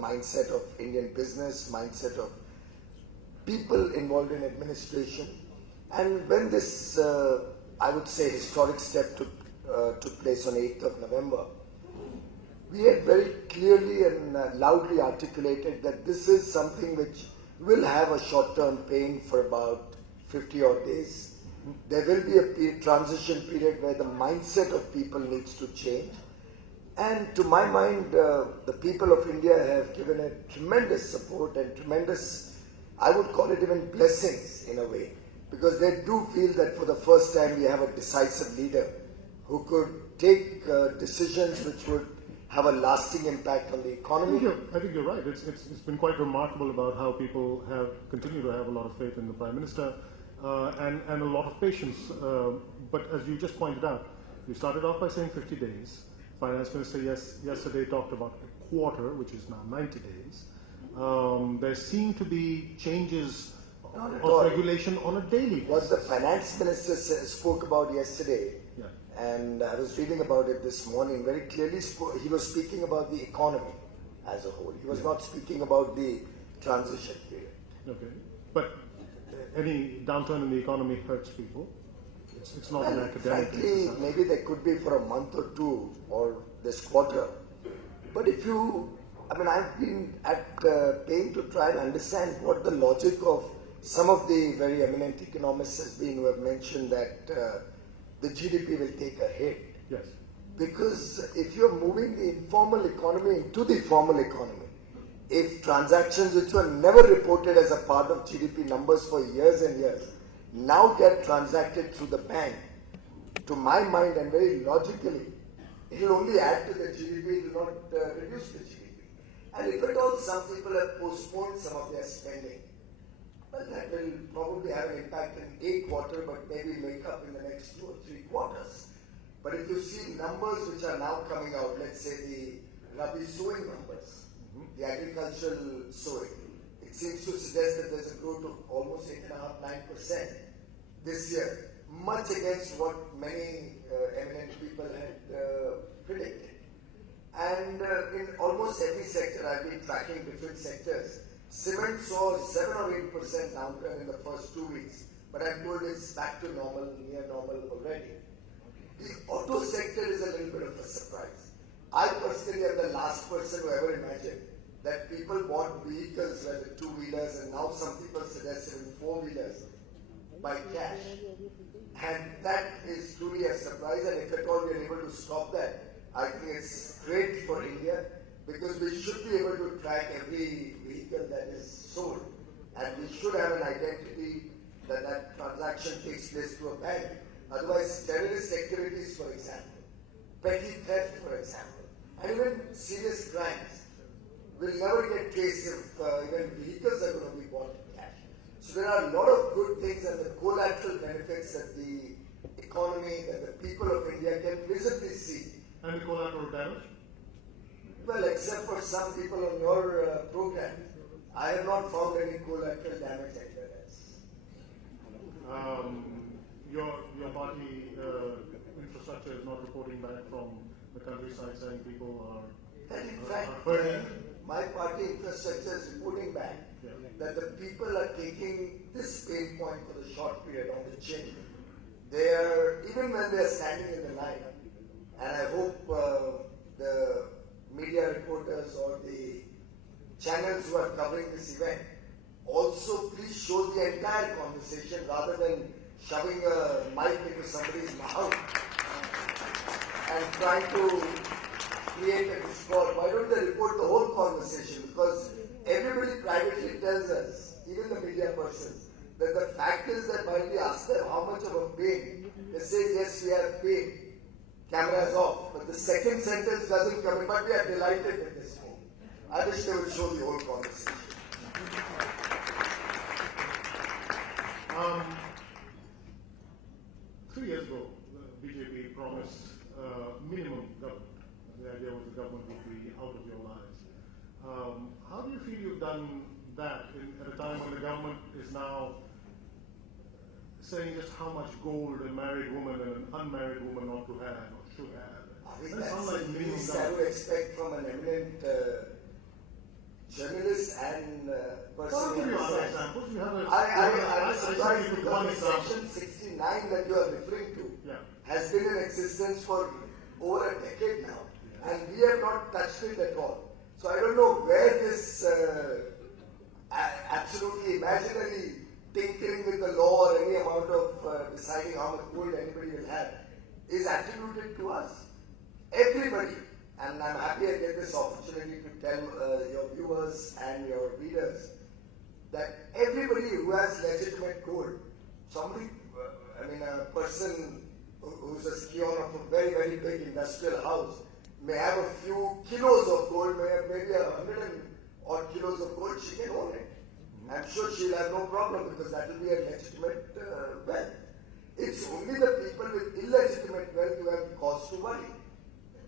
mindset of Indian business, mindset of people involved in administration. And when this, I would say, historic step took place on 8th of November, we had very clearly and loudly articulated that this is something which will have a short-term pain for about 50 odd days. There will be a transition period where the mindset of people needs to change. And to my mind, the people of India have given a tremendous support and tremendous, I would call it even blessings in a way, because they do feel that for the first time we have a decisive leader who could take decisions which would have a lasting impact on the economy. I think you're right. It's been quite remarkable about how people have continued to have a lot of faith in the Prime Minister and a lot of patience. But as you just pointed out, we started off by saying 50 days. Finance Minister yesterday talked about a quarter, which is now 90 days. There seem to be changes of regulation on a daily basis. What the Finance Minister spoke about yesterday, yeah. And I was reading about it this morning, very clearly he was speaking about the economy as a whole. He was not speaking about the transition period. Okay. But any downturn in the economy hurts people. It's not an academic frankly, exercise. maybe there could be for a month or two or this quarter. But if you, I've been at pain to try and understand what the logic of some of the very eminent economists has been, who have mentioned that the GDP will take a hit. Yes. Because if you're moving the informal economy into the formal economy, if transactions which were never reported as a part of GDP numbers for years and years now get transacted through the bank, to my mind and very logically, it will only add to the GDP, it will not reduce the GDP. And if at all some people have postponed some of their spending, well, that will probably have an impact in a quarter, but maybe make up in the next 2 or 3 quarters. But if you see numbers which are now coming out, let's say the Rabi sowing numbers, the agricultural sowing, it seems to suggest that there's a growth of almost 8.5–9% this year, much against what many eminent people had predicted. And in almost every sector, I've been tracking different sectors. Cement saw 7 or 8% downturn in the first 2 weeks, but I'm told it's back to normal, near normal already. The auto sector is a little bit of a surprise. I personally am the last person who ever imagined that people bought vehicles, whether 2-wheelers, and now some people suggest even 4-wheelers, by cash. And that is truly a surprise, and if at all we are able to stop that, I think it's great for India, because we should be able to track every vehicle that is sold, and we should have an identity that that transaction takes place through a bank. Otherwise, terrorist activities, for example, petty theft, for example, and even serious crimes will never get traced if even vehicles are going to be bought in cash. So there are a lot of good things and the collateral benefits that the economy, that the people of India can visibly see. And the collateral damage? Well, except for some people on your program, I have not found any collateral damage anywhere else. Your party infrastructure is not reporting back from the countryside saying people are... And in fact, my party infrastructure is reporting back that the people are taking this pain point for the short period on the chin. They are, even when they are standing in the line, and I hope the media reporters or the channels who are covering this event also please show the entire conversation rather than shoving a mic into somebody's mouth and trying to create a discord. Why don't they report the whole conversation? Because everybody privately tells us, even the media persons, that the fact is that while we ask them how much of a pain, they say yes, we have pain. Cameras off, but the second sentence doesn't come in, but we are delighted with this move. I wish they would show the whole conversation. 3 years ago, the BJP promised minimum government. The idea was the government would be out of your lives. How do you feel you've done that at a time when the government is now saying just how much gold a married woman and an unmarried woman ought to have or should have? I think that's the least I would expect from an eminent journalist and person. I'll give you other examples. You have a. I'm surprised with because one the example. Section 69 that you are referring to has been in existence for over a decade now, and we have not touched it at all. So I don't know where this absolutely imaginary tinkering with the law or any amount of deciding how much gold anybody will have is attributed to us. Everybody, and I'm happy I get this opportunity to tell your viewers and your readers that everybody who has legitimate gold, somebody, a person who's a scion of a very, very big industrial house may have a few kilos of gold, may have maybe 100 and odd kilos of gold, she can own it. I'm sure she'll have no problem because that will be a legitimate wealth. It's only the people with illegitimate wealth who have cause to worry.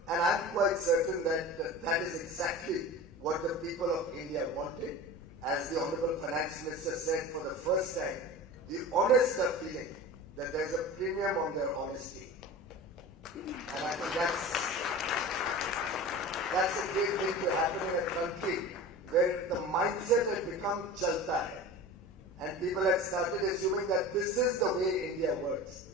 And I'm quite certain that that is exactly what the people of India wanted. As the Honorable Finance Minister said for the first time, the honest are feeling that there's a premium on their honesty. And I think that's a great thing to happen in a country where the mindset had become chalta hai. And people had started assuming that this is the way India works.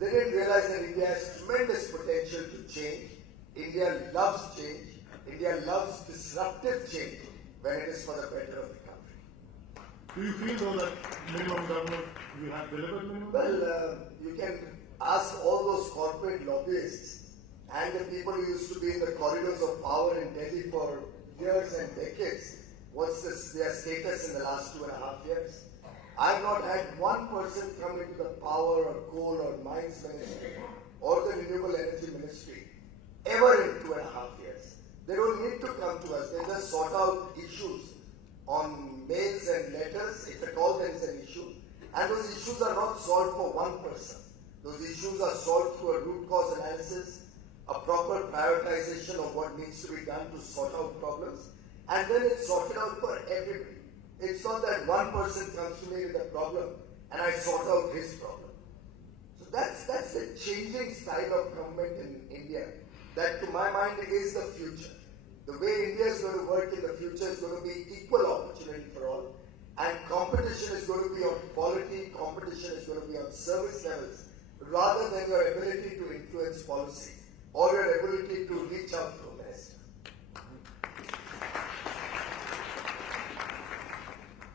They didn't realize that India has tremendous potential to change. India loves change. India loves disruptive change when it is for the better of the country. Do you feel though that minimum government, you have delivered minimum? Well, you can ask all those corporate lobbyists and the people who used to be in the corridors of power in Delhi for years and decades, what's their status in the last 2.5 years? I've not had one person come into the power or coal or mines ministry or the renewable energy ministry ever in 2.5 years. They don't need to come to us. They just sort out issues on mails and letters, if at all there is an issue. And those issues are not solved for one person. Those issues are solved through a root cause analysis, a proper prioritization of what needs to be done to sort out problems, and then it's sorted out for everybody. It's not that one person comes to me with a problem and I sort out his problem. So that's the changing style of government in India. That to my mind is the future. The way India is going to work in the future is going to be equal opportunity for all. And competition is going to be on quality, competition is going to be on service levels, rather than your ability to influence policy or your ability to reach out to a minister.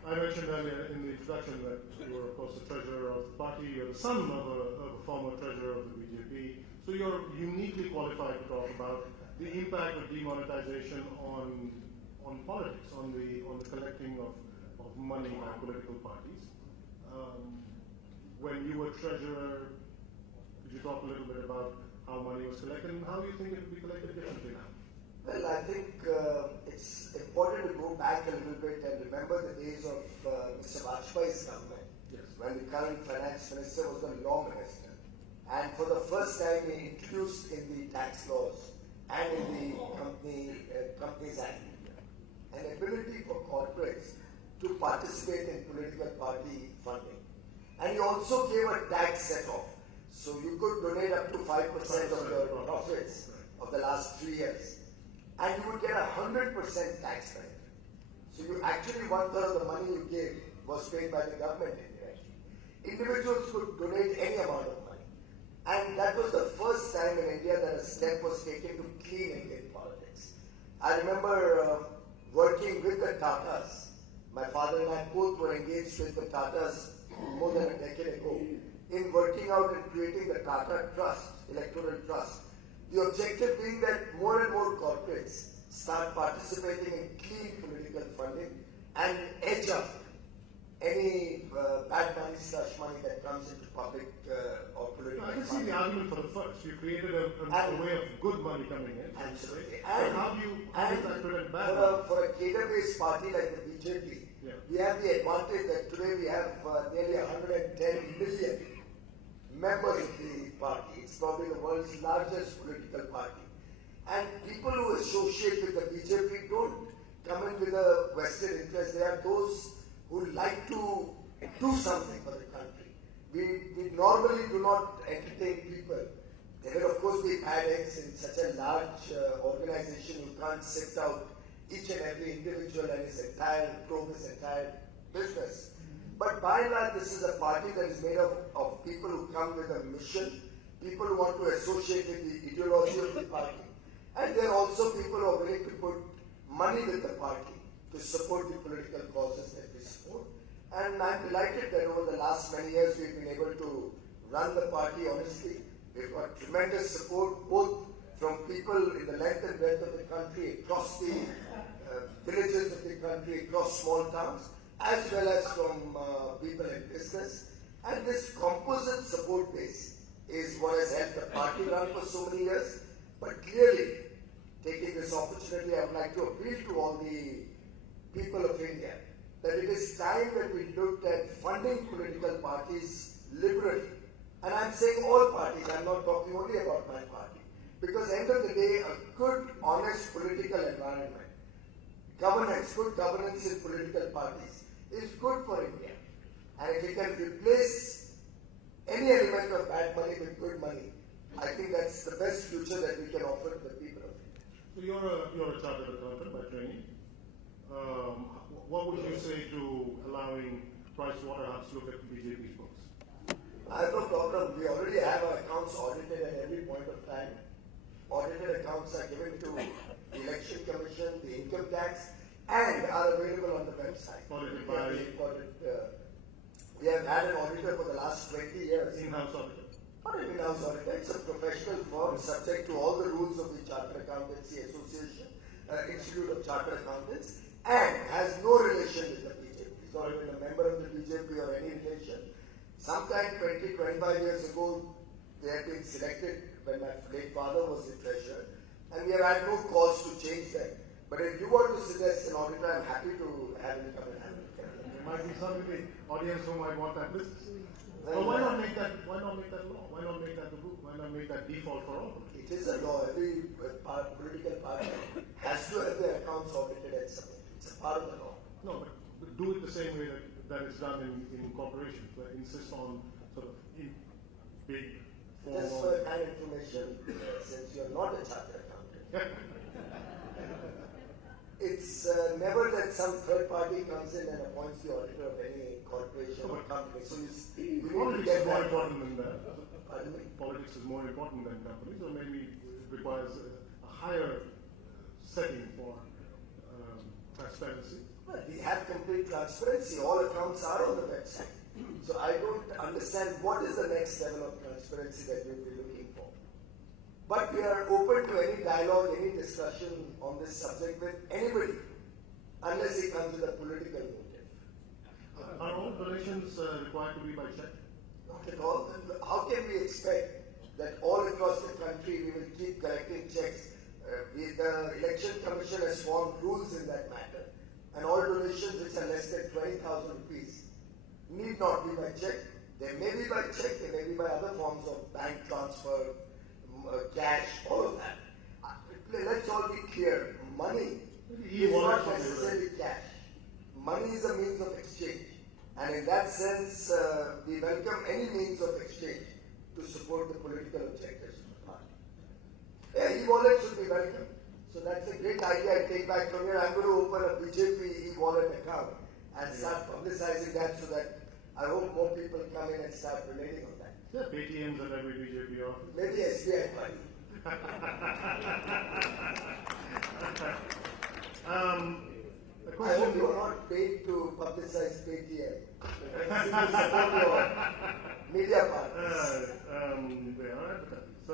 I mentioned earlier in the introduction that you were, of course, the treasurer of the party. You're the son of a former treasurer of the BJP. So you're uniquely qualified to talk about the impact of demonetization on politics, on the collecting of money by political parties. When you were treasurer, could you talk a little bit about how money was collected and how you think it will be collected differently now? Well, I think it's important to go back a little bit and remember the days of Mr. Vajpayee's government, when the current finance minister was the law minister. And for the first time, he introduced in the tax laws and in the Companies Act an ability for corporates to participate in political party funding. And he also gave a tax set-off. So you could donate up to 5% of your profits of the last 3 years. And you would get 100% tax benefit. So you actually 1/3 of the money you gave was paid by the government indirectly. Individuals could donate any amount of money. And that was the first time in India that a step was taken to clean Indian politics. I remember working with the Tatas. My father and I both were engaged with the Tatas more than a decade ago in working out and creating the Tata Trust, Electoral Trust. The objective being that more and more corporates start participating in clean political funding and edge up any bad money, slush money that comes into public or political I can see funding. the argument for the first. You created a way of good money coming in. Absolutely. And how does that prevent bad money? For a cadre-based party like the BJP, we have the advantage that today we have nearly 110 million members of the party. It's probably the world's largest political party. And people who associate with the BJP don't come in with a vested interest. They are those who like to do something for the country. We normally do not entertain people. There will of course be bad eggs in such a large organization. You can't sift out each and every individual and his entire probe, his entire business. But by and large, this is a party that is made up of people who come with a mission, people who want to associate with the ideology of the party. And there are also people who are willing to put money with the party to support the political causes that we support. And I'm delighted that over the last many years we've been able to run the party honestly. We've got tremendous support both from people in the length and breadth of the country, across the villages of the country, across small towns, as well as from people in business. And this composite support base is what has helped the party run for so many years. But clearly, taking this opportunity, I would like to appeal to all the people of India that it is time that we looked at funding political parties liberally. And I'm saying all parties, I'm not talking only about my party. Because end of the day, a good, honest political environment, governance, good governance in political parties is good for India. And if we can replace any element of bad money with good money, I think that's the best future that we can offer to the people of India. So you're a chartered accountant by training. What would you say to allowing Pricewaterhouse to look at BJP's books? I have no problem. We already have our accounts audited at every point of time. Audited accounts are given to the Election Commission, the income tax, and are available on the website. Audited by? We have had an auditor for the last 20 years. In-house auditor? Not an in-house auditor. It's a professional firm subject to all the rules of the Chartered Accountancy Association, Institute of Chartered Accountants, and has no relation with the BJP. He's not even a member of the BJP or any relation. Sometime 20, 25 years ago, they had been selected when my late father was the treasurer, and we have had no cause to change them. But if you want to suggest an auditor, I'm happy to have him come and handle it. There might be some in the audience who might want that business. Well, why not make that law? Why not make that the rule? Why not make that default for all? It is a law. Every political party has to have their accounts audited and submitted. It's a part of the law. No, but do it the same way that it's done in corporations, where insist on sort of in big form. Just for kind of information, since you're not a chartered accountant, it's never that some third party comes in and appoints the auditor of any corporation or company. So you need to get more that. important than that. Pardon me? Politics is more important than companies, or maybe it requires a higher setting for transparency. Well, we have complete transparency. All accounts are on the website. So I don't understand what is the next level of transparency that we'll be looking for. But we are open to any dialogue, any discussion on this subject with anybody, unless it comes with a political motive. Are all donations required to be by check? Not at all. How can we expect that all across the country we will keep collecting checks? The Election Commission has formed rules in that matter, and all donations which are less than 20,000 rupees need not be by check. They may be by check, they may be by other forms of bank transfer, cash, all of that. Let's all be clear. Money is not necessarily cash. Money is a means of exchange. And in that sense, we welcome any means of exchange to support the political objectives of the party. Yeah, e-wallet should be welcome. So that's a great idea I take back from here. I'm going to open a BJP e-wallet account and start publicizing that so that I hope more people come in and start relating on that. Yeah, ATMs at every BJP office. Maybe SBI money. I hope you are not paid to publicize Paytm. Support your media partners. They are advertising. So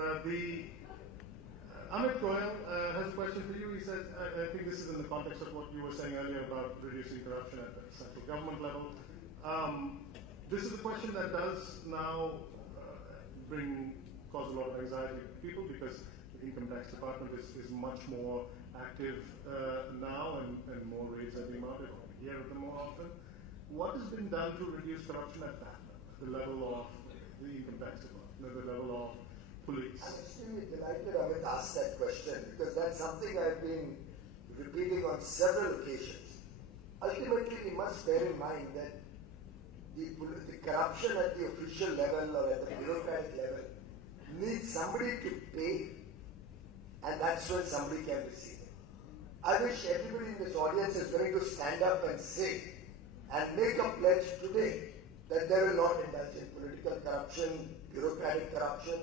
Amit Goyal has a question for you. He says, I think this is in the context of what you were saying earlier about reducing corruption at the central government level. This is a question that does now cause a lot of anxiety to people because the income tax department is much more active now and more raids are being mounted. We hear of them more often. What has been done to reduce corruption at that level, the level of the income tax department, the level of police? I'm extremely delighted Amit asked that question because that's something I've been repeating on several occasions. Ultimately, we must bear in mind that the corruption at the official level or at the bureaucratic level needs somebody to pay, and that's when somebody can receive it. I wish everybody in this audience is going to stand up and say and make a pledge today that they will not indulge in political corruption, bureaucratic corruption,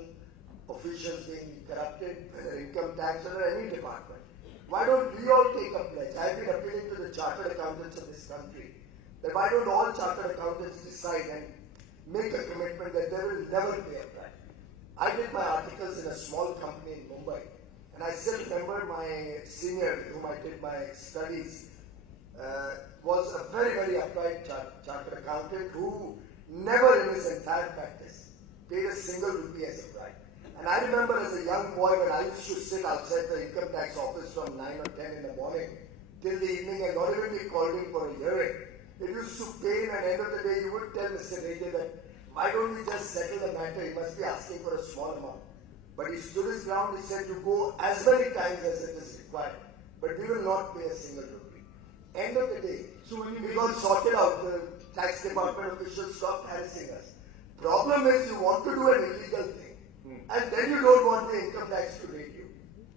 officials being corrupted, whether income tax or any department. Why don't we all take a pledge? I've been appealing to the chartered accountants of this country that why don't all chartered accountants decide and make a commitment that they will never pay a bribe. I did my articles in a small company in Mumbai, and I still remember my senior, whom I did my studies, was a very, very upright chartered accountant who never in his entire practice paid a single rupee as a bribe. And I remember as a young boy when I used to sit outside the income tax office from 9 or 10 in the morning till the evening and not even be called in for a hearing. It used to pain, and at the end of the day you would tell Mr. Rege that why don't we just settle the matter, he must be asking for a small amount. But he stood his ground, he said, you go as many times as it is required, but we will not pay a single rupee. End of the day, So when we got sorted out, the tax department officials stopped harassing us. Problem is you want to do an illegal thing, and then you don't want the income tax to rate you.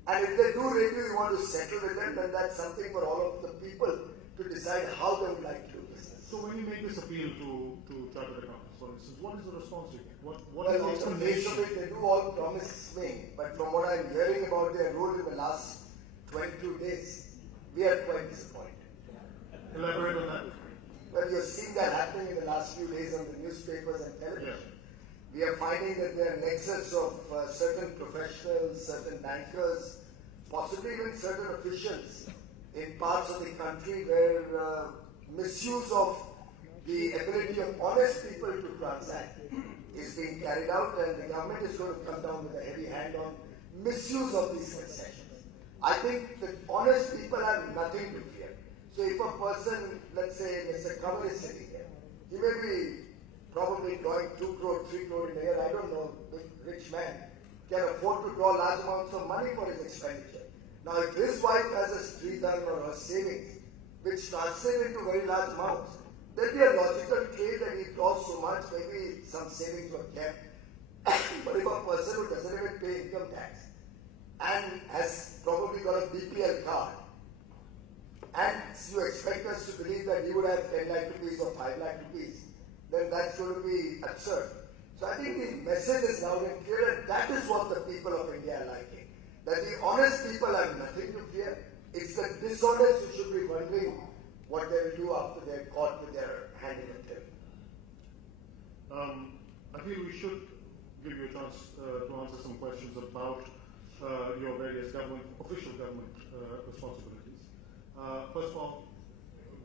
And if they do rate you, you want to settle with them, then that's something for all of the people to decide how they would like to do business. So when you make this appeal to chartered accountants, for instance, what is the response you get? What Well, is the on the face explanation? of it, they do all promise me, but from what I'm hearing about their role in the last 22 days, we are quite disappointed. Elaborate on that. Well, you're seeing that happening in the last few days on the newspapers and television. Yeah. We are finding that there are nexus of certain professionals, certain bankers, possibly even certain officials in parts of the country where misuse of the ability of honest people to transact is being carried out, and the government is going to come down with a heavy hand on misuse of these concessions. I think that honest people have nothing to fear. So if a person, let's say Mr. Kamal is sitting here, he may be probably drawing 2 crore, 3 crore in a year, I don't know, big rich man, can afford to draw large amounts of money for his expenditure. Now if his wife has a streetdom or her savings, which translate into very large amounts, there'll be a logical trade that he draws so much, maybe some savings were kept. But if a person who doesn't even pay income tax and has probably got a BPL card, and you expect us to believe that he would have 10 lakh rupees or 5 lakh rupees, then that's going to be absurd. So I think the message is loud and clear, and that is what the people of India are liking. That the honest people have nothing to fear. It's the dishonest who should be wondering what they will do after they're caught with their hand in the till. I feel we should give you a chance to answer some questions about your various official government responsibilities. First of all,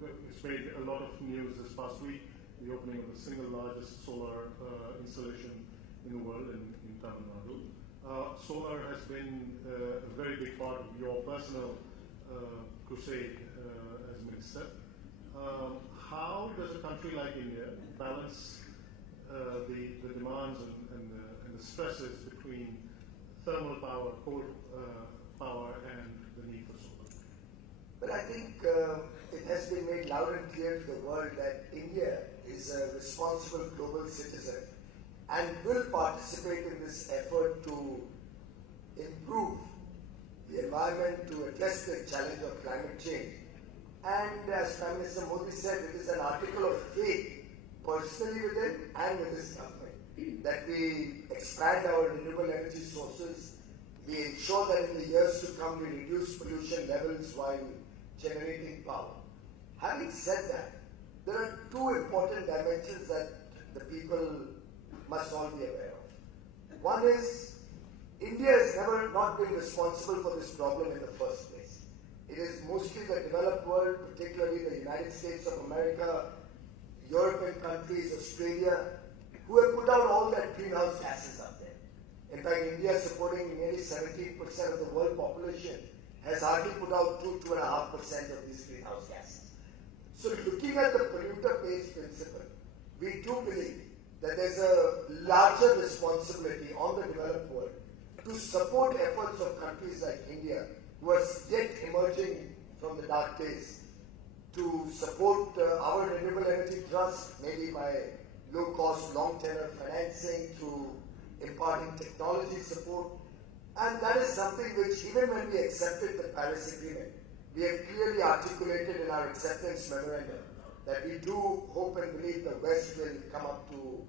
it's made a lot of news this past week, the opening of the single largest solar installation in the world in Tamil Nadu. Solar has been a very big part of your personal crusade as minister. How does a country like India balance the demands and the stresses between thermal power, coal power, and the need for solar? But I think it has been made loud and clear to the world that India is a responsible global citizen and will participate in this effort to improve the environment, to address the challenge of climate change. And as Prime Minister Modi said, it is an article of faith, personally with him and with his government, that we expand our renewable energy sources, we ensure that in the years to come we reduce pollution levels while generating power. Having said that, there are 2 important dimensions that the people must all be aware of. One is, India has never not been responsible for this problem in the first place. It is mostly the developed world, particularly the United States of America, European countries, Australia, who have put out all that greenhouse gases up there. In fact, India, supporting nearly 17% of the world population, has hardly put out 2.5% of these greenhouse gases. So looking at the polluter pays principle, we do believe that there's a larger responsibility on the developed world to support efforts of countries like India, who are yet emerging from the dark days, to support our renewable energy trust, maybe by low-cost, long-tenor financing, through imparting technology support. And that is something which, even when we accepted the Paris Agreement, we have clearly articulated in our acceptance memorandum that we do hope and believe the West will come up to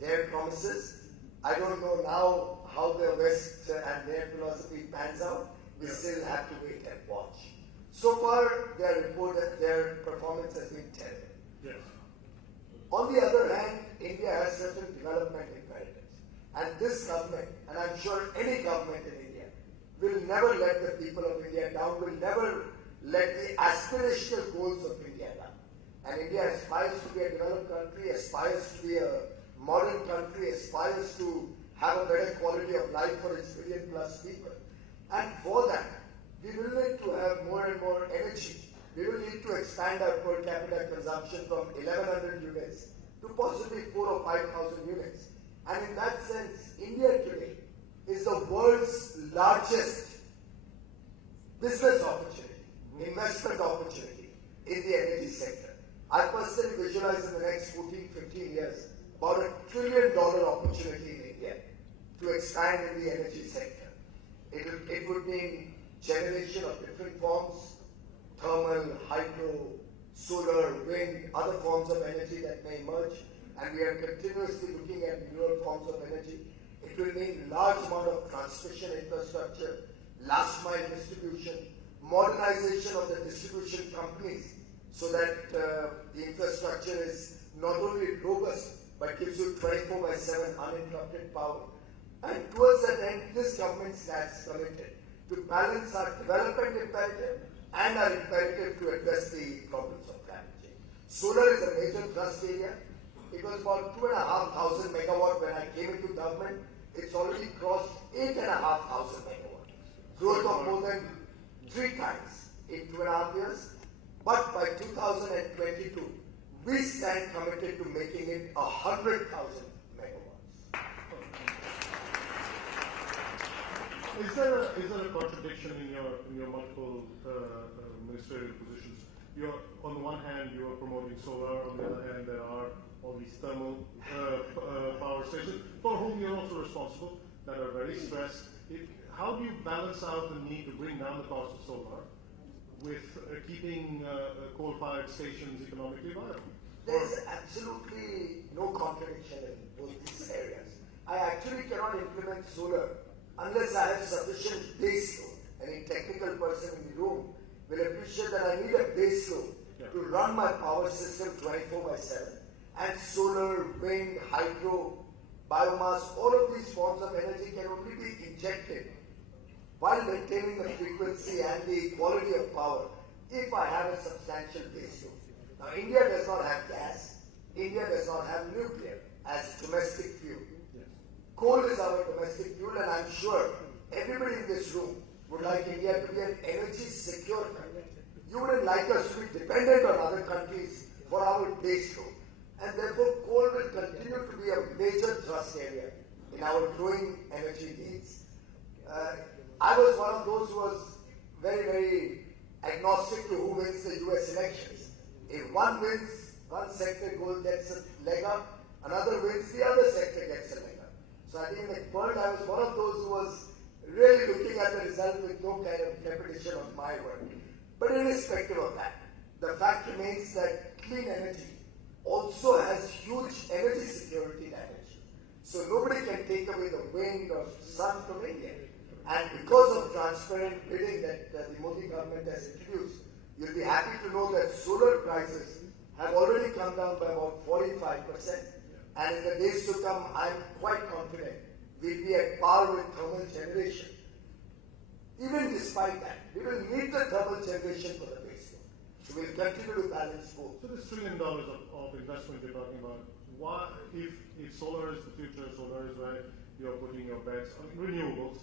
their promises. I don't know now how the West and their philosophy pans out. We still have to wait and watch. So far, their performance has been terrible. Yes. On the other hand, India has certain development imperatives. And this government, and I'm sure any government in India, will never let the people of India down, will never let the aspirational goals of India down. And India aspires to be a developed country, aspires to be a modern country, aspires to have a better quality of life for its billion plus people. And for that, we will need to have more and more energy. We will need to expand our per capita consumption from 1,100 units to possibly 4,000 or 5,000 units. And in that sense, India today is the world's largest business opportunity, investment opportunity in the energy sector. I personally visualize in the next 14, 15 years about $1 trillion opportunity in India to expand in the energy sector. It would mean generation of different forms, thermal, hydro, solar, wind, other forms of energy that may emerge, and we are continuously looking at newer forms of energy. It will mean large amount of transmission infrastructure, last mile distribution, modernization of the distribution companies so that the infrastructure is not only robust but gives you 24/7 uninterrupted power. And towards that end, this government stands committed to balance our development imperative and our imperative to address the problems of climate change. Solar is a major thrust area. It was about 2,500 megawatt when I came into government. It's already crossed 8,500 megawatt. Growth of more than 3 times in 2.5 years. But by 2022, we stand committed to making it 100,000 megawatts. Is there a contradiction in your multiple ministerial positions? On the one hand, you are promoting solar. On the other hand, there are all these thermal power stations for whom you're also responsible that are very stressed. How do you balance out the need to bring down the cost of solar with keeping coal-fired stations economically viable? There's absolutely no contradiction in both these areas. I actually cannot implement solar unless I have sufficient base load. Any technical person in the room will appreciate that I need a base load to run my power system 24/7. And solar, wind, hydro, biomass, all of these forms of energy can only be injected while maintaining the frequency and the quality of power if I have a substantial base load. Now, India does not have gas. India does not have nuclear as domestic fuel. Coal is our domestic fuel, and I'm sure everybody in this room would like India to be an energy secure country. You wouldn't like us to be dependent on other countries for our base load. And therefore, coal will continue to be a major thrust area in our growing energy needs. I was one of those who was very, very agnostic to who wins the US elections. If one wins, one sector gets a leg up, another wins, the other sector gets a leg up. So I think in the world, I was one of those who was really looking at the result with no kind of repetition of my work. But irrespective of that, the fact remains that clean energy also has huge energy security dimensions. So nobody can take away the wind or sun from India. And because of transparent bidding that the Modi government has introduced, you'll be happy to know that solar prices have already come down by about 45%. And in the days to come, I'm quite confident we'll be at par with thermal generation. Even despite that, we will need the thermal generation for the base load. So we'll continue to balance both. So this $1 trillion of investment you're talking about, why, if solar is the future, solar is where you're putting your bets on renewables,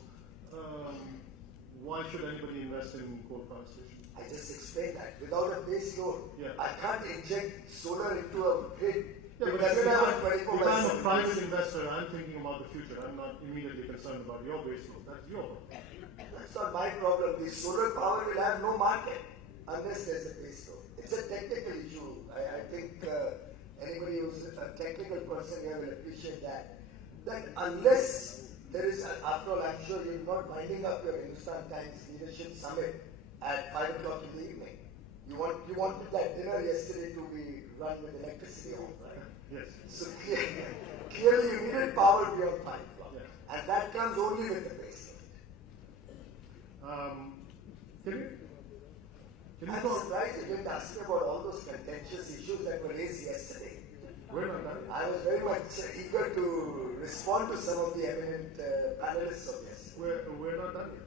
why should anybody invest in coal-fired stations? I just explained that. Without a base load, I can't inject solar into a grid. Yeah, but if I'm a private investor, I'm thinking about the future. I'm not immediately concerned about your base load. That's your problem. That's not my problem. The solar power will have no market unless there's a base load. It's a technical issue. I think anybody who's a technical person here will appreciate that. That unless there is, after all, I'm sure you're not winding up your Hindustan Times Leadership Summit at 5 o'clock in the evening. You wanted that dinner yesterday to be run with electricity on, right? Yes. So clearly you needed power beyond 5 o'clock. Yes. And that comes only with the base. I'm surprised you didn't ask me about all those contentious issues that were raised yesterday. We're not done. I was very much eager to respond to some of the eminent panelists of yesterday. We're not done yet.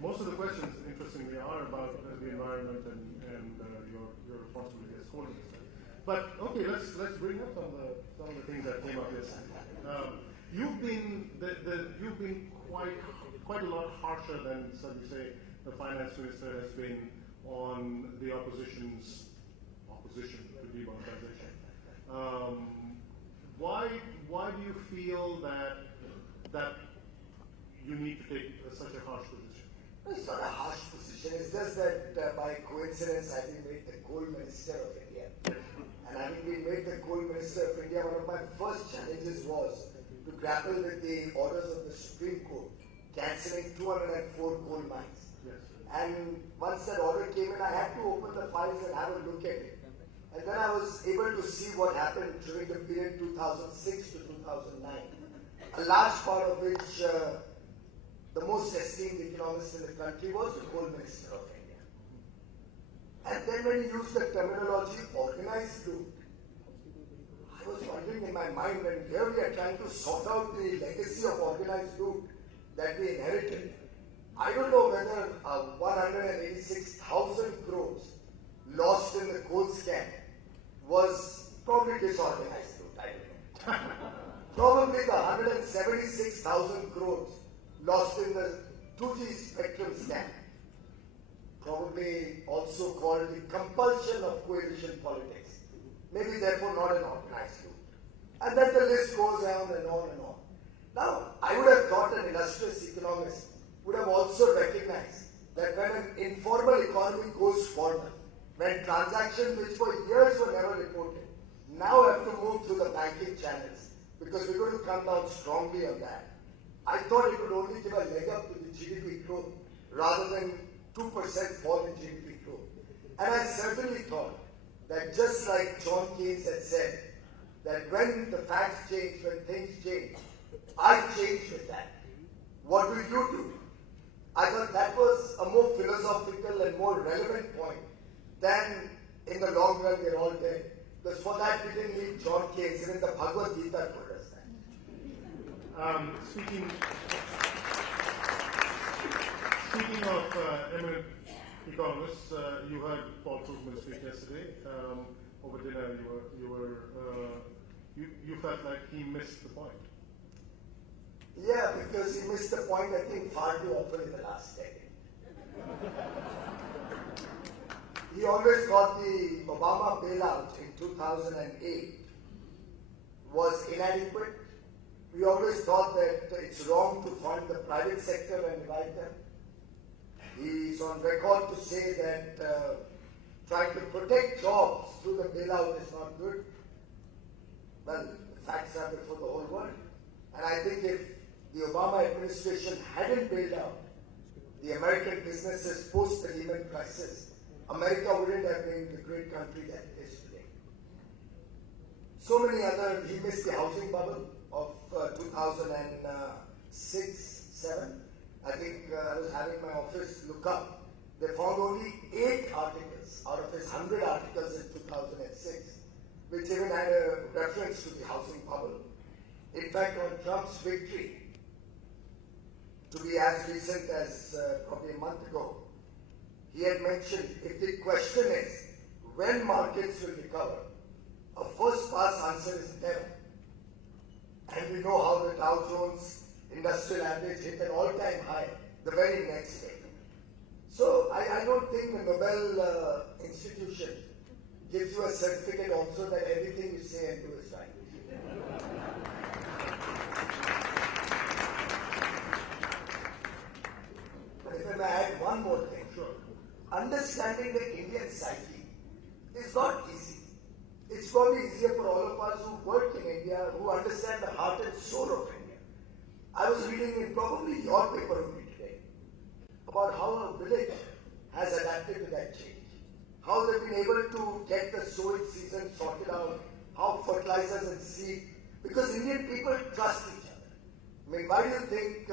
Most of the questions, interestingly, are about the environment and your responsibility as coal minister. But okay, let's bring up some of the things that came up yesterday. You've been quite a lot harsher than, so you say, the finance minister has been on the opposition's opposition to demonetization. Why do you feel that you need to take such a harsh position? It's not a harsh position. It's just that by coincidence, having made the coal minister of India, and having been made the coal minister of India, one of my first challenges was to grapple with the orders of the Supreme Court cancelling 204 coal mines. Yes. And once that order came in, I had to open the files and have a look at it. And then I was able to see what happened during the period 2006 to 2009. A large part of which the most esteemed economist in the country was the coal minister of India. And then when he used the terminology organized loot, I was wondering in my mind, and here we are trying to sort out the legacy of organized loot that we inherited. I don't know whether 186,000 crores lost in the coal scam was probably disorganized loot. I don't know. Probably the 176,000 crores lost in the 2G spectrum scam, probably also called the compulsion of coalition politics, maybe therefore not an organized loot. And then the list goes on and on and on. Now, I would have thought an illustrious economist would have also recognized that when an informal economy goes forward, when transactions which for years were never reported, now have to move through the banking channels, because we're going to come down strongly on that. I thought it would only give a leg up to the GDP growth rather than 2% fall in GDP growth. And I certainly thought that just like John Keynes had said, that when the facts change, when things change, I change with that. What will you do? I thought that was a more philosophical and more relevant point than in the long run we're all dead. Because for that we didn't need John Keynes, even the Bhagavad Gita told us that. Speaking of eminent economists, you heard Paul Krugman speak yesterday. Over dinner, you felt like he missed the point. Yeah, because he missed the point, I think, far too often in the last decade. He always thought the Obama bailout in 2008 was inadequate. We always thought that it's wrong to fund the private sector and revive them. He's on record to say that trying to protect jobs through the bailout is not good. Well, the facts are before the whole world. And I think if the Obama administration hadn't bailed out the American businesses post the Lehman crisis, America wouldn't have been the great country that it is today. So many other, he missed the housing bubble of 2006-07. I think I was having my office look up. They found only 8 articles out of his 100 articles in 2006, which even had a reference to the housing bubble. In fact, on Trump's victory, to be as recent as probably a month ago, he had mentioned, if the question is when markets will recover, a first pass answer is never. And we know how the Dow Jones Industrial Average hit an all-time high the very next day. So I don't think the Nobel institution gives you a certificate also that everything you say and do is right. But if I may add one more thing, Sure. Understanding the Indian psyche is not easy. It's probably easier for all of us who work in India, who understand the heart and soul of India. I was reading in probably your paper only today about how a village has adapted to that change. How they've been able to get the sowing season sorted out, how fertilizers and seed, because Indian people trust each other. I mean, why do you think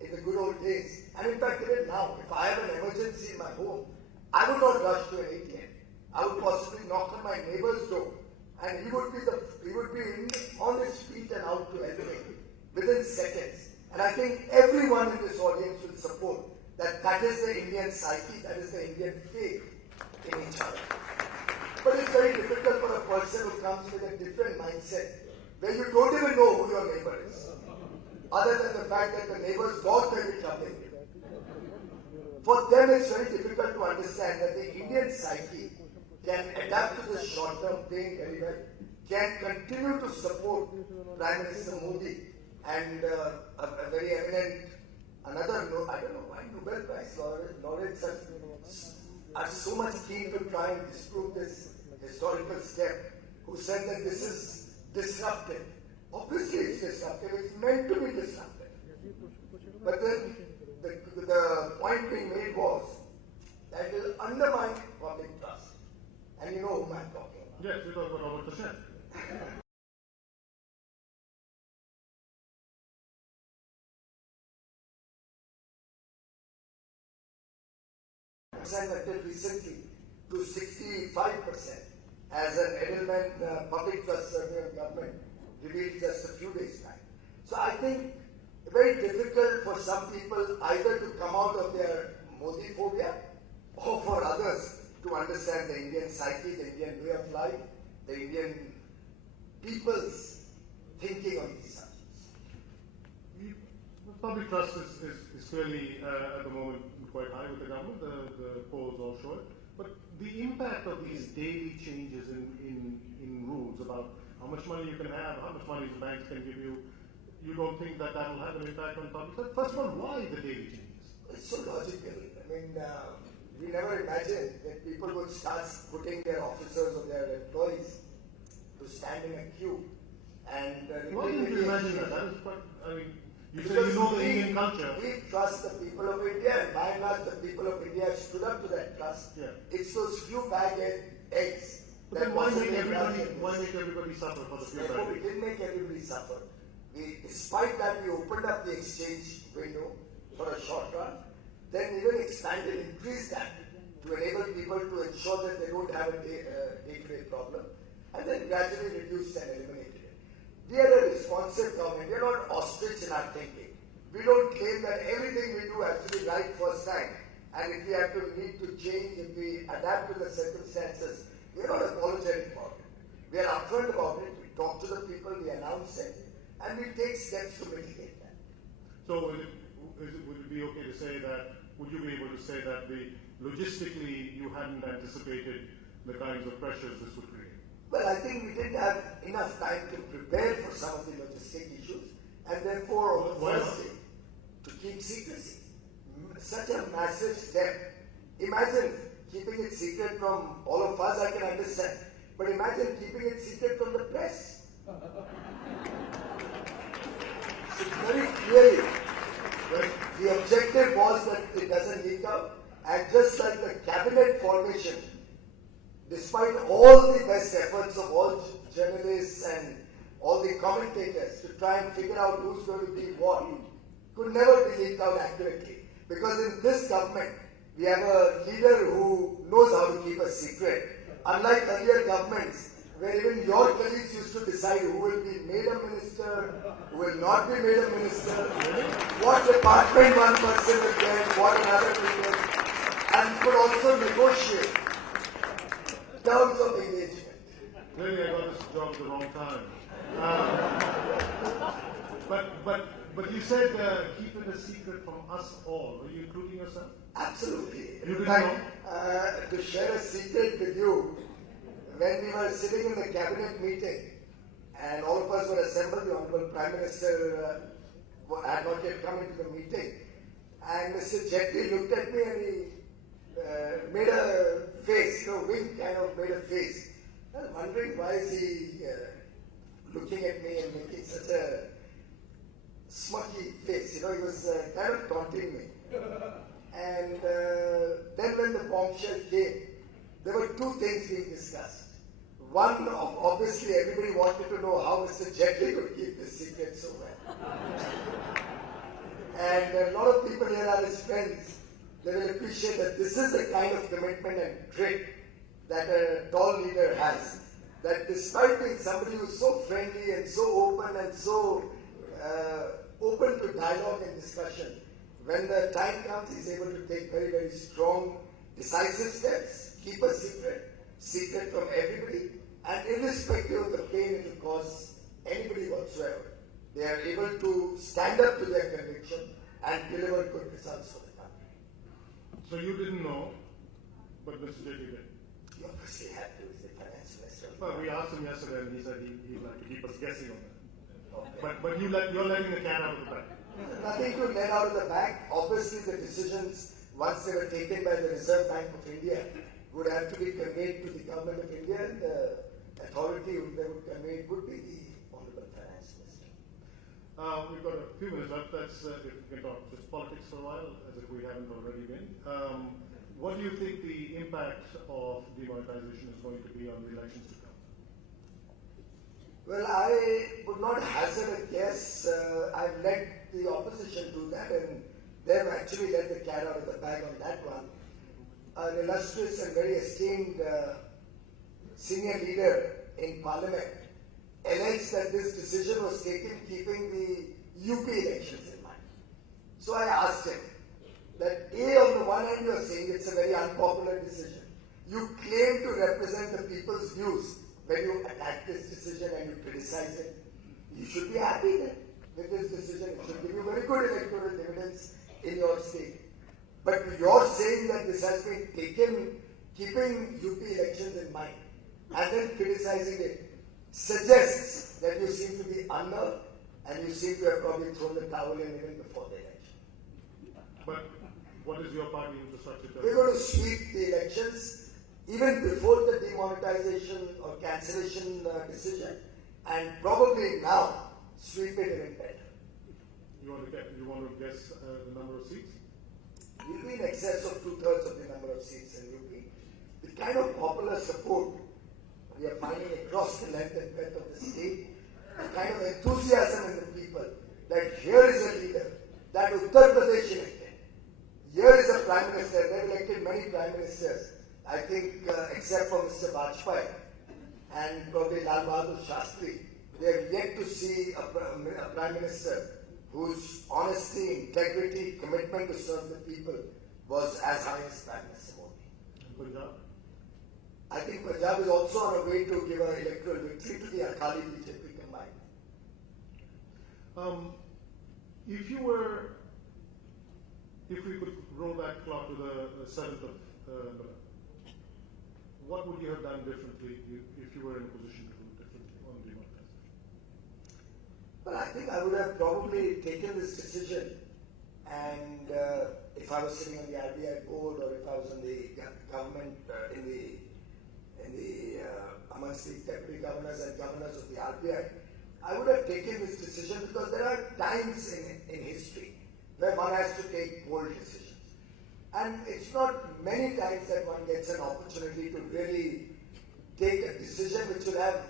in the good old days, and in fact even now, if I have an emergency in my home, I would not rush to an ATM. I would possibly knock on my neighbor's door, and he would be on his feet and out to help me within seconds. And I think everyone in this audience will support that that is the Indian psyche, that is the Indian faith in each other. But it's very difficult for a person who comes with a different mindset, where you don't even know who your neighbor is, other than the fact that the neighbor's dog may be clubbing. For them, it's very difficult to understand that the Indian psyche can adapt to the short-term pain very well, can continue to support Prime Minister Modi and a very eminent, I don't know why Nobel Prize laureates are so much keen to try and disprove this historical step, who said that this is disruptive. Obviously it's disruptive, it's meant to be disruptive. But then the point being made was that it will undermine public trust. And you know whom I'm talking about. Yes, we talk about Robert Tashan. Until recently to 65% as an Edelman public trust survey of government revealed just a few days back. So I think very difficult for some people either to come out of their Modi phobia or for others to understand the Indian psyche, the Indian way of life, the Indian people's thinking on these subjects. Public trust is clearly at the moment quite high with the government, the polls all show it. But the impact of these daily changes in rules about how much money you can have, how much money the banks can give you, you don't think that will have an impact on public trust? First of all, why the daily changes? It's so logical. I mean, we never imagined that people would start putting their officers or their employees to stand in a queue and why didn't you imagine that? That is quite, I mean, you say you know the Indian culture. We trust the people of India, and by and large the people of India have stood up to that trust. Yeah. It's those few bag eggs. But then why make everybody suffer for the few bag eggs? We didn't make everybody suffer. Despite that, we opened up the exchange window for a short run, then even expanded, increased that to enable people to ensure that they don't have a day-to-day problem, and then gradually reduced and eliminated it. We are a responsive government. We are not ostrich in our thinking. We don't claim that everything we do has to be right first time. And if we have to need to change, if we adapt to the circumstances, we are not apologetic about it. We are upfront about it. We talk to the people, we announce it, and we take steps to mitigate that. So would it be okay to say that, would you be able to say that logistically you hadn't anticipated the kinds of pressures this would create? Well, I think we didn't have enough time to prepare for some of the logistic issues, and therefore on the first day, to keep secrecy. Such a massive step. Imagine keeping it secret from all of us, I can understand. But imagine keeping it secret from the press. So very clearly, the objective was that it doesn't leak out, and just like the cabinet formation, despite all the best efforts of all journalists and all the commentators to try and figure out who's going to be what, could never be leaked out accurately. Because in this government, we have a leader who knows how to keep a secret. Unlike earlier governments, where even your colleagues used to decide who will be made a minister, who will not be made a minister, what department one person will get, what another will get, and could also negotiate terms of engagement. Clearly I got this job at the wrong time. But you said keep it a secret from us all. Are you including yourself? Absolutely. You In fact, to share a secret with you, when we were sitting in the cabinet meeting and all of us were assembled, the Honorable Prime Minister had not yet come into the meeting, and Mr. Jetli looked at me and he made a face, wink kind of made a face. I was wondering why is he looking at me and making such a smirky face. He was kind of taunting me. bombshell came, there were two things being discussed. One, obviously, everybody wanted to know how Mr. Jaitley could keep this secret so well. And a lot of people here are his friends. They will appreciate that this is the kind of commitment and grit that a tall leader has. That despite being somebody who's so friendly and so open and so open to dialogue and discussion, when the time comes, he's able to take very, very strong, decisive steps, keep a secret from everybody, and irrespective of the pain it will cause anybody whatsoever, they are able to stand up to their conviction and deliver good results for the country. So you didn't know, but Mr. Jaitley did. You obviously had to, as the finance minister. Well, we asked him yesterday, and he said he'd like to keep us guessing on that. Okay. But you're letting the cat out of the bag. Nothing to let out of the bag. Obviously, the decisions, once they were taken by the Reserve Bank of India, would have to be conveyed to the Government of India, and the authority they would convey would be the Honorable Finance Minister. We've got a few minutes left. Let's, if we can talk just politics for a while, as if we haven't already been. What do you think the impact of demonetization is going to be on the elections to come? Well, I would not hazard a guess. I've let the opposition do that, and they've actually let the cat out of the bag on that one. An illustrious and very esteemed senior leader in Parliament alleged that this decision was taken keeping the UP elections in mind. So I asked him that on the one hand you are saying it's a very unpopular decision. You claim to represent the people's views when you attack this decision and you criticize it. You should be happy then with this decision. It should give you very good electoral dividends in your state. But you're saying that this has been taken keeping UP elections in mind and then criticizing it suggests that you seem to be unnerved and you seem to have probably thrown the towel in even before the election. But what is your party infrastructure? We're going to sweep the elections even before the demonetization or cancellation decision, and probably now sweep it even better. You want to guess the number of seats? We'll be in excess of 2/3 of the number of seats in UP. The kind of popular support we are finding across the length and breadth of the state, the kind of enthusiasm in the people that here is a leader that Uttar Pradesh elected. Here is a prime minister. They've elected many prime ministers. I think except for Mr. Vajpayee and probably Lal Bahadur Shastri, they have yet to see a prime minister whose honesty, integrity, commitment to serve the people was as high as Prime Minister Modi. Punjab? I think Punjab is also on a way to give an electoral victory to the Akali BJP combined. If we could roll back the clock to the 7th of November, what would you have done differently if you were in a position to do differently on demonetization? Well, I think I would have probably taken this decision, and if I was sitting on the RBI board or if I was in the government, amongst the deputy governors and governors of the RBI, I would have taken this decision because there are times in history where one has to take bold decisions. And it's not many times that one gets an opportunity to really take a decision which will have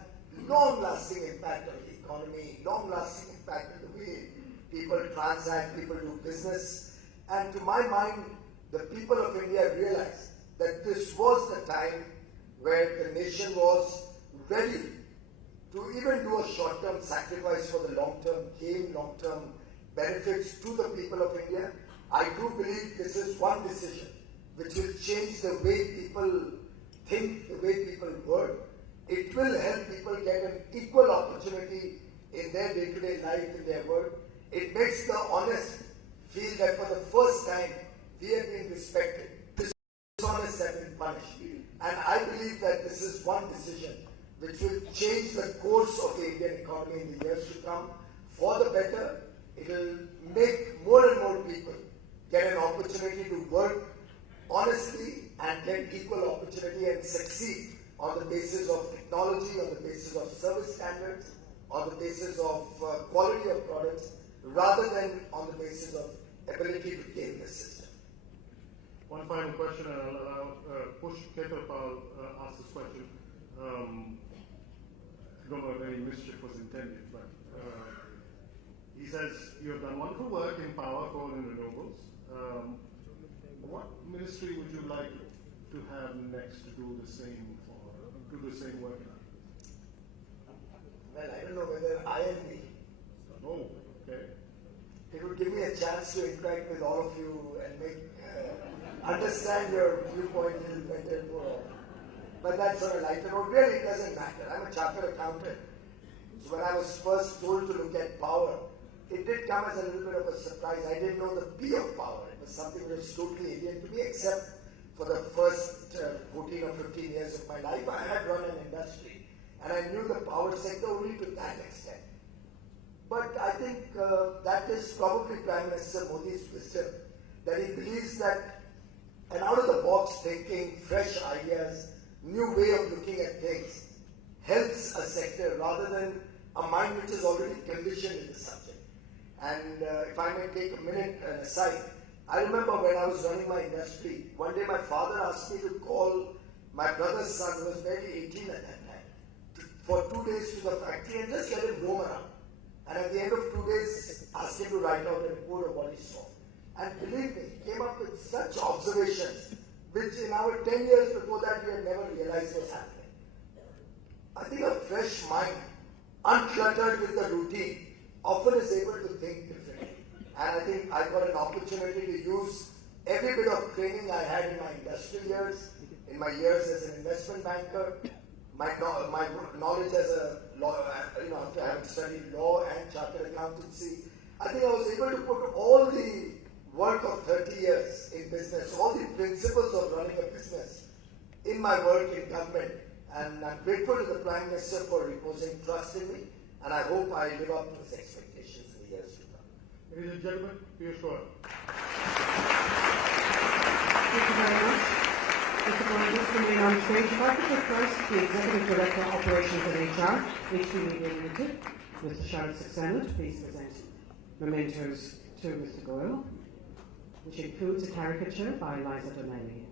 long-lasting impact on the economy, long-lasting impact on the way people transact, people do business. And to my mind, the people of India realized that this was the time where the nation was ready to even do a short-term sacrifice for the long-term gain, long-term benefits to the people of India. I do believe this is one decision which will change the way people think, the way people work. It will help people get an equal opportunity in their day-to-day life, in their work. It makes the honest feel that for the first time we have been respected. Dishonest have been punished. And I believe that this is one decision which will change the course of the Indian economy in the years to come for the better. It will make more and more people get an opportunity to work honestly and get equal opportunity and succeed on the basis of technology, on the basis of service standards, on the basis of quality of products, rather than on the basis of ability to game the system. One final question, and I'll allow Push Ketarpal ask this question. I don't know if any mischief was intended, but he says you have done wonderful work in power, coal, and renewables. What ministry would you like to have next to do the same work? Well, I don't know whether I am me. Oh, okay. It would give me a chance to interact with all of you and make understand your viewpoint a little better more. But that's on a lighter note. Really, it doesn't matter. I'm a chartered accountant. So when I was first told to look at power, it did come as a little bit of a surprise. I didn't know the P of power. It was something that was totally alien to me, except for the first 14 or 15 years of my life. I had run an industry, and I knew the power sector only to that extent. But I think that is probably Prime Minister Modi's wisdom, that he believes that an out-of-the-box thinking, fresh ideas, new way of looking at things helps a sector rather than a mind which is already conditioned in the subject. And if I may take a minute aside, I remember when I was running my industry, one day my father asked me to call my brother's son, who was barely 18 at that time, for 2 days to the factory and just let him roam around. And at the end of 2 days, asked him to write out a report of what he saw. And believe me, he came up with such observations, which in our 10 years before that we had never realized was happening. I think a fresh mind, uncluttered with the routine, often is able to think differently. And I think I got an opportunity to use every bit of training I had in my industrial years, in my years as an investment banker, my knowledge as a lawyer, after having studied law and chartered accountancy. I think I was able to put all the work of 30 years in business, all the principles of running a business in my work in government. And I'm grateful to the Prime Minister for reposing trust in me, and I hope I live up to his expectations in the years to come. Ladies and gentlemen, Piyush Goyal. Thank you very much. Mr. Goyal, coming on stage. If I could request the Executive Director of Operations and HR, HB Media Limited, Mr. Sharad Saxena, to please present mementos to Mr. Goyal, which includes a caricature by Liza Donnelly.